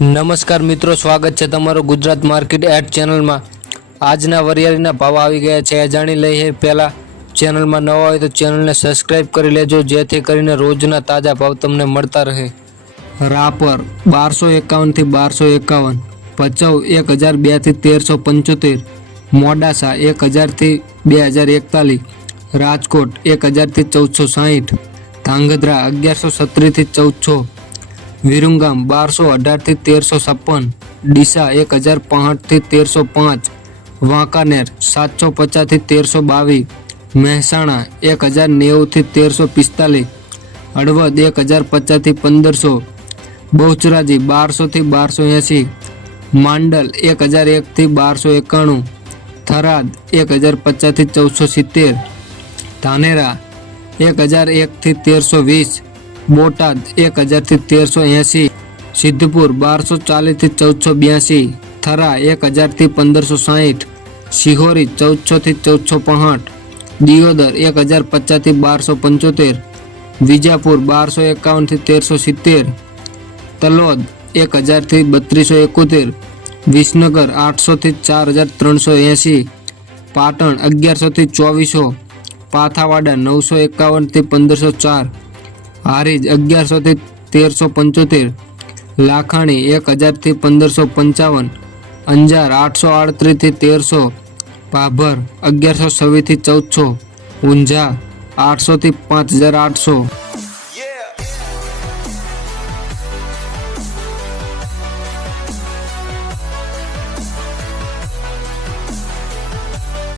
નમસ્કાર મિત્રો, સ્વાગત છે તમારું ગુજરાત માર્કેટ એડ ચેનલમાં. આજના વરિયાળીના ભાવ આવી ગયા છે. એ જાણી લઈએ પહેલાં ચેનલમાં નવા હોય તો ચેનલને સબસ્ક્રાઇબ કરી લેજો, જેથી કરીને રોજના તાજા ભાવ તમને મળતા રહે. રાપર બારસો એકાવનથી બારસો એકાવન, ભચાઉ એક હજાર બેથી તેરસો પંચોતેર, મોડાસા એક હજારથી બે હજાર એકતાલીસ, રાજકોટ એક હજારથી ચૌદસો સાહીઠ, ધાંગધ્રા અગિયારસો સત્રીથી ચૌદસો વિરુંગામ બારસો અઢારથી તેરસો છપ્પન, ડીસા એક હજાર પાંઠથી તેરસો પાંચ, વાંકાનેર સાતસો પચાસથી તેરસો બાવીસ, મહેસાણા એક હજાર નેવુંથી તેરસો પિસ્તાલીસ, હળવદ એક હજાર પચાસથી પંદરસો, બહુચરાજી બારસોથી બારસો એંસી માંડલ એક હજાર એકથી બારસો એકાણું, થરાદ એક હજાર પચાસથી ચૌદસો સિત્તેર, ધાનેરા એક હજાર એકથી તેરસો વીસ બોટાદ એક હજારથી તેરસો એંસી સિદ્ધપુર બારસો ચાલીસથી ચૌદસો બ્યાસી થરા એક હજારથી પંદરસો સાહીઠ, શિહોરી ચૌદસોથી ચૌદસો પાંહઠ દિયોદર એક હજાર પચાસથી બારસો પંચોતેર, વિજાપુર બારસો એકાવનથી તેરસો સિત્તેર, તલોદ એક હજારથી બત્રીસો એકોતેર, વિસનગર આઠસોથી ચાર હજાર ત્રણસો એંસી પાટણ અગિયારસોથી ચોવીસો, પાથાવાડા નવસો એકાવનથી પંદરસો ચાર હારીજ અગિયારસોથી તેરસો પંચોતેર, લાખાણી એક હજારથી પંદરસો પંચાવન, અંજાર આઠસો આડત્રીસથી તેરસો ભાભર અગિયારસો છવ્વીસથી ચૌદસો, ઊંઝા આઠસોથી પાંચ હજાર આઠસો.